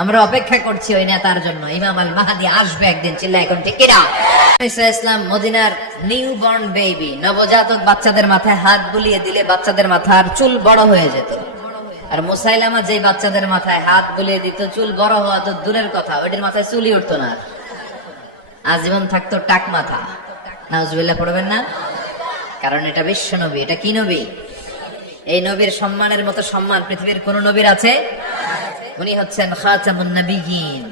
আমরা অপেক্ষা করছি ওই নেতার জন্য। ইমাম আল মাহদি আসবে একদিন, চিল্লায় এখন ঠিক কিনা? ঈসা ইসলাম মদিনার নিউ বর্ন বেবি, নবজাতক বাচ্চাদের মাথায় হাত বুলিয়ে দিলে বাচ্চাদের মাথার চুল বড় হয়ে যেত। আর মুসাইলামা যে বাচ্চাদের মাথায় হাত বুলিয়ে দিত, চুল বড় হওয়া তো দূরের কথা, ওইটার মাথায় চুলই উঠতো না, আজীবন থাকতো টাক মাথা। নাউজুবিল্লাহ পড়বেন না? কারণ এটা বিশ্ব নবী। এটা কি নবী? এই নবীর সম্মানের মতো সম্মান পৃথিবীর কোন নবীর আছে? উনি হচ্ছেন খাতামুন নবিয়্যিন,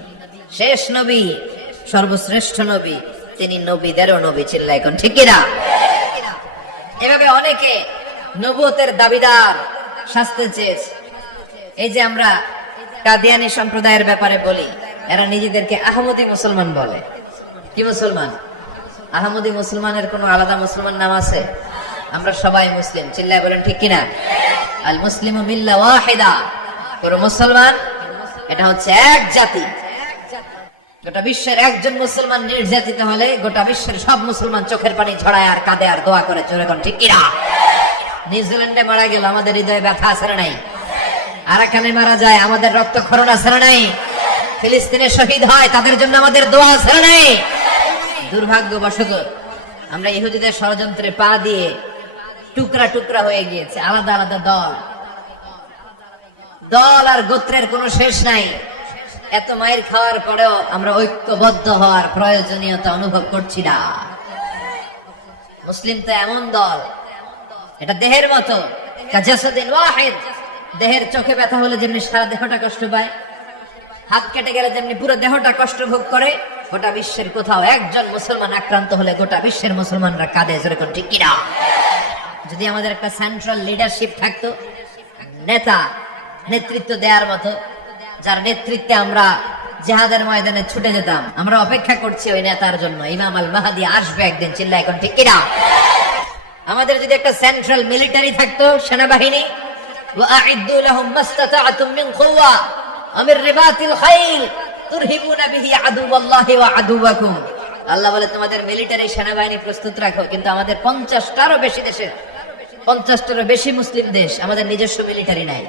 শেষ নবী, সর্বশ্রেষ্ঠ নবী। তিনি নবীদেরও নবী, চিল্লায় এখন ঠিক কিনা? এভাবে অনেকে নবুয়তের দাবিদার সাজতে চেয়েছে। এই যে আমরা কাদিয়ানী সম্প্রদায়ের ব্যাপারে বলি, এরা নিজেদেরকে আহমদী মুসলমান বলে। কি মুসলমান? আহমদী মুসলমানের কোন আলাদা মুসলমান নাম আছে? আমরা সবাই মুসলিম, চিল্লায় বলেন ঠিক কিনা? আল মুসলিমু মিল্লা ওয়াহিদা, পুরো মুসলমান এটা হচ্ছে এক জাতি। গোটা বিশ্বের একজন মুসলমান নির্যাতিত হলে গোটা বিশ্বের সব মুসলমান চোখের পানি ঝরায় আর কাঁদে আর দোয়া করে, চলে ঠিক কিনা? নিউজিল্যান্ডে মারা গেল, আমাদের হৃদয়ে ব্যথা আছে না নাই? আরাকানে মারা যায়, আমাদের রক্তক্ষরণ আছে না নাই? ফিলিস্তিনে শহীদ হয়, তাদের জন্য আমাদের দোয়া আছে না নাই? দুর্ভাগ্যবশত আমরা ইহুদিদের ষড়যন্ত্রে পা দিয়ে টুকরা টুকরা হয়ে গিয়েছে, আলাদা আলাদা দল। দল আর গোত্রের কোনো শেষ নাই। এত মায়ের খাওয়ার পরেও আমরা ঐক্যবদ্ধ হওয়ার প্রয়োজনীয়তা অনুভব করছি না। মুসলিম তো এমন দল, এটা দেহের মতো, কাজাসাদিন ওয়াহিদ। দেহের চোখে ব্যথা হলে যেমনি সারা দেহটা কষ্ট পায়, হাত কেটে গেলে যেমনি পুরো দেহটা কষ্ট ভোগ করে, গোটা বিশ্বের কোথাও একজন মুসলমান আক্রান্ত হলে গোটা বিশ্বের মুসলমানরা কাঁদে, যেরকম ঠিক কিনা? যদি আমাদের একটা সেন্ট্রাল লিডারশিপ থাকতো, নেতা নেতৃত্ব দেওয়ার মতো, যার নেতৃত্বে আমরা জিহাদের ময়দানে ছুটে যেতাম। আমরা অপেক্ষা করছি ওই নেতার জন্য। ইমাম আল মাহদি আসবে একদিন, চিল্লায় এখন ঠিক কিনা? আমাদের যদি একটা সেন্ট্রাল মিলিটারি থাকতো, সেনাবাহিনী, ওয়াআইদ্দু লাহুম মাসতাতা'তুম মিন কুওয়া আমির রিবাতিল খাইল তুরহিবুনা বিহি আদুওয়াল্লাহি ওয়া আদুওয়াকুম। আল্লাহ বলে তোমাদের মিলিটারি সেনাবাহিনী প্রস্তুত রাখো, কিন্তু আমাদের 50টারও বেশি দেশের, 50টারও বেশি মুসলিম দেশ, আমাদের নিজস্ব মিলিটারি নাই।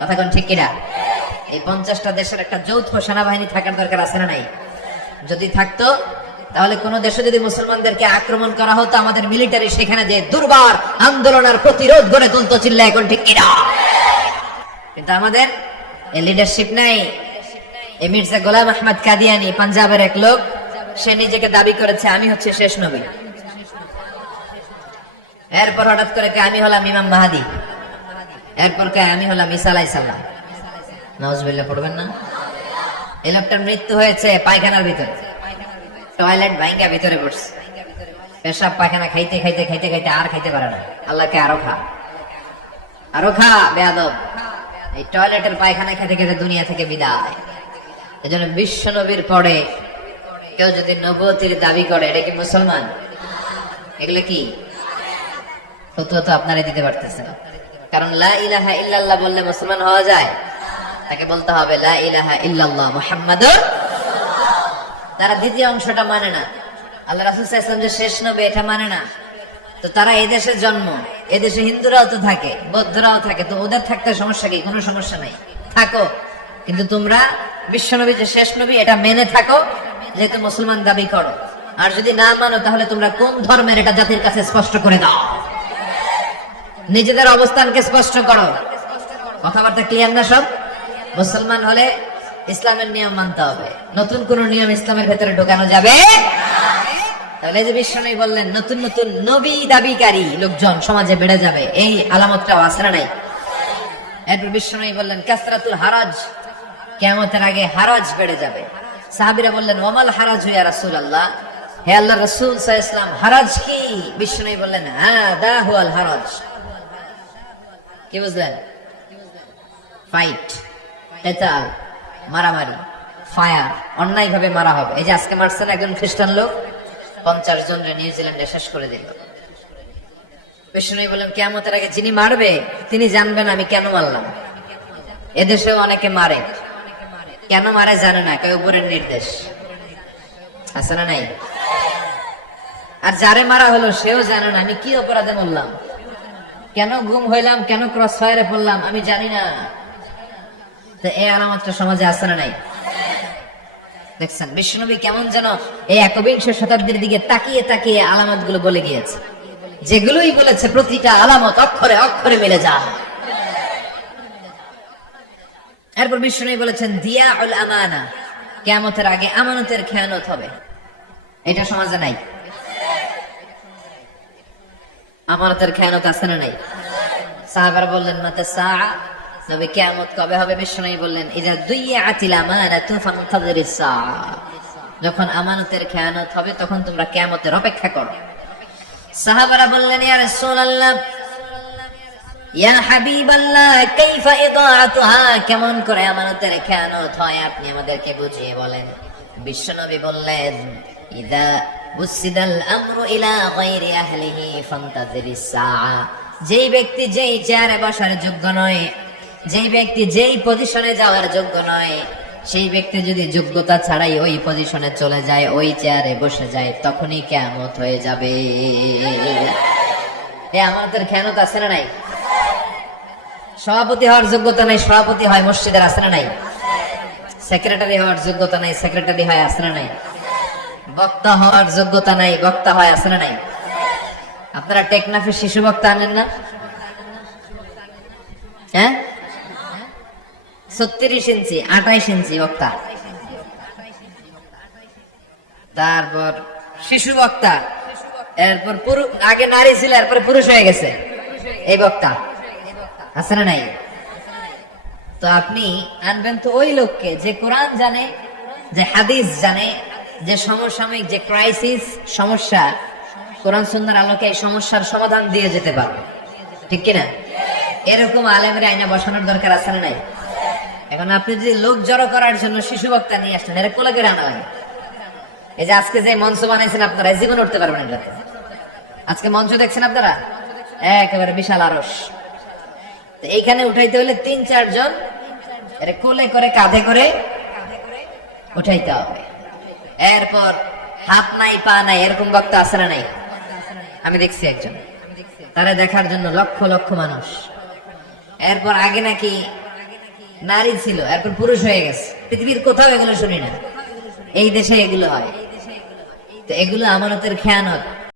কথা কোন ঠিক কিনা? এই 50টা দেশের একটা যৌথ সেনাবাহিনী থাকার দরকার আছে না নাই? যদি থাকতো তাহলে কোন দেশে যদি মুসলমানদেরকে আক্রমণ করা হতো, আমাদের মিলিটারি সেখানে যে দুর্বার আন্দোলন আর প্রতিরোধ গড়ে তুলতো, চিল্লায় এখন ঠিক কিনা? কিন্তু আমাদের এই লিডারশিপ নাই। এই মির্জা গোলাম আহমদ কাদিয়ানি, পাঞ্জাবের এক লোক, সে নিজেকে দাবি করেছে আমি হচ্ছে শেষ নবী। এরপর হঠাৎ করে আমি হলাম ইমাম মাহদি, এরপর আমি হলাম ঈসা আলাইহিস সালাম। নাউজুবিল্লাহ পড়বেন না? এই লোকটার মৃত্যু হয়েছে পায়খানার ভিতরে, টয়লেট ভাঙ্গা ভিতরে পড়ছে, পেশাব পায়খানা খাইতে খাইতে খাইতে খাইতে আর খাইতে পারে না। আল্লাহকে আরো খা, আরো খা বেয়াদব। এই টয়লেটের পায়খানা খেতে খেতে দুনিয়া থেকে বিদায়। এজন্য বিশ্ব নবীর পরে কেউ যদি নবুয়তির দাবি করে, এটা কি মুসলমান? এগুলো কি ফতোয়া তো আপনারা দিতে পারতেছেন। কারণ লা ইলাহা ইল্লাল্লাহ বললে মুসলমান হওয়া যায়? তাকে বলতে হবে লা ইলাহা ইল্লাল্লাহ মুহাম্মাদুর। তারা দ্বিতীয় অংশটা মানে না, আল্লাহ রাসূল সাল্লাল্লাহু আলাইহি ওয়াসাল্লাম যে শেষ নবী এটা মানে না। তো তারা এদেশে জন্ম, এদেশে হিন্দুরাও তো থাকে, বৌদ্ধরাও থাকে, তো ওদের থাকতে সমস্যা কি? কোনো সমস্যা নাই, থাকো, কিন্তু তোমরা বিশ্বনবী যে শেষ নবী এটা মেনে থাকো, যেহেতু মুসলমান দাবি করো। আর যদি না মানো তাহলে তোমরা কোন ধর্মের এটা জাতির কাছে স্পষ্ট করে দাও, নিজেদের অবস্থানকে স্পষ্ট করো। কথাবার্তা ক্লিয়ার না সব? মুসলমান হলে ইসলামের নিয়ম মানতে হবে, নতুন কোন নিয়ম ইসলামের ভেতরে ঢোকানো যাবে। তাহলে যে বিশ্বনবী বললেন নতুন নতুন নবী দাবিকারী লোকজন সমাজে বেড়ে যাবে, এই আলামতটাও আছে না নাই? এরপর বিশ্বনবী বললেন কাসরাতুল হারাজ, কিয়ামতের আগে হারাজ বেড়ে যাবে। সাহাবীরা বললেন ওয়ামাল হারাজ ইয়া রাসূলুল্লাহ, হে আল্লাহর রাসূল সাল্লাল্লাহু আলাইহি ওয়াসাল্লাম হারাজ কি? বিশ্বনবী বললেন হাদা হুয়াল হারাজ। কি বুঝলেন? ফাইট, কিতাল, মারামারি, ফায়ার, অন্যায় ভাবে মারা হবে। এই যে আজকে মারছেন একজন খ্রিস্টান লোক, 50 জন নিউজিল্যান্ডে শেষ করে দিল। বিষ্ণু বললেন কিয়ামতের আগে যিনি মারবে তিনি জানবেন আমি কেন মারলাম। এদেশেও অনেকে মারে, কেন মারে জানে না, কেউ উপরের নির্দেশ আছে না নাই? আর যারে মারা হলো সেও জানে না আমি কি অপরাধে মরলাম, কেন গুম হইলাম, কেন ক্রস ফায়ারে পড়লাম, আমি জানি না। তো এই আলামতটা সমাজে আছে না নাই? দেখছেন বিশ্বনবী কেমন যেন এই একবিংশ শতাব্দীর দিকে তাকিয়ে তাকিয়ে আলামত গুলো বলে গিয়েছে, যেগুলোই বলেছে প্রতিটা আলামত অক্ষরে অক্ষরে মিলে যায়। এরপর বিশ্বনবী বলেছেন দিয়াউল আমানা, কিয়ামতের আগে আমানতের খেয়ানত হবে। এটা সমাজে নাই। আমানতের খেয়ানত আছে না নাই? সাহাবারা বললেন মাতা সাআ, নবী কিয়ামত কবে হবে? বিশ্বনবী বললেন ইযা দুইয়াতিল আমানাতু ফান্তাযিরিস সাআ, যখন আমানতের খেয়ানত হবে তখন তোমরা কিয়ামতের অপেক্ষা করো। সাহাবারা বললেন ইয়া রাসূলুল্লাহ ইয়া হাবিবাল্লাহ কাইফা ইদাআতুহা, কেমন করে আমানতের খেয়ানত হয় আপনি আমাদেরকে বুঝিয়ে বলেন। বিশ্বনবী বললেন ইযা বুসিদাল আমরু ইলা গায়রি আহলিহি ফান্তাযিরিস সাআ, যেই ব্যক্তি যেই চেয়ারে বসার যোগ্য নয়, যেই ব্যক্তি যেই পজিশনে যাওয়ার যোগ্য নয়, সেই ব্যক্তি যদি যোগ্যতা ছাড়াই ওই পজিশনে চলে যায়, ওই চেয়ারে বসে যায়, তখনই কিয়ামত হয়ে যাবে। এ আমাদের খেয়ানত আছে না নাই? সভাপতি হওয়ার যোগ্যতা নাই, সভাপতি হয় মসজিদের, আছে না নাই? সেক্রেটারি হওয়ার যোগ্যতা নাই, সেক্রেটারি হয়, আছে না নাই? বক্তা হওয়ার যোগ্যতা নাই, বক্তা হয়, আছে না নাই? আপনারা টেকনাফে শিশু বক্তা আনেন না? হ্যাঁ, 36 ইঞ্চি 28 ইঞ্চি বক্তা, তারপর শিশু বক্তা, এরপর আগে নারী ছিল এরপর পুরুষ হয়ে গেছে এই বক্তা, আছে না নাই? তো আপনি আনবেন তো ওই লোককে যে কোরআন জানে, যে হাদিস জানে, যে সমসাময়িক যে ক্রাইসিস সমস্যা, কোরআন সুন্নাহর আলোকে এই সমস্যার সমাধান দিয়ে যেতে পারবে, ঠিক কিনা? এরকম আলেমের আইনা বসানোর দরকার আছে না নাই? এখন আপনি যদি লোক জড়ো করার জন্য শিশু বক্তা নিয়ে আসলেন, এরা কোলে করে আনা হয়। এই যে আজকে যে মঞ্চ বানাইছেন আপনারা, জীবন উঠতে পারবেন এটাতে। আজকে মঞ্চ দেখছেন আপনারা, একেবারে বিশাল আরস। এইখানে উঠাইতে হলে 3-4 জন এর কোলে করে কাঁধে করে উঠাইতে হবে। এরপর হাত নাই পা নাই এরকম বক্তা আছে না নাই? আমি দেখছি একজন, তারা দেখার জন্য লক্ষ লক্ষ মানুষ। এরপর আগে নাকি নারী ছিল, এরপর পুরুষ হয়ে গেছে। পৃথিবীর কোথাও এগুলো শুনি না, এই দেশে এগুলো হয়। তো এগুলো আমানতের খেয়ানত।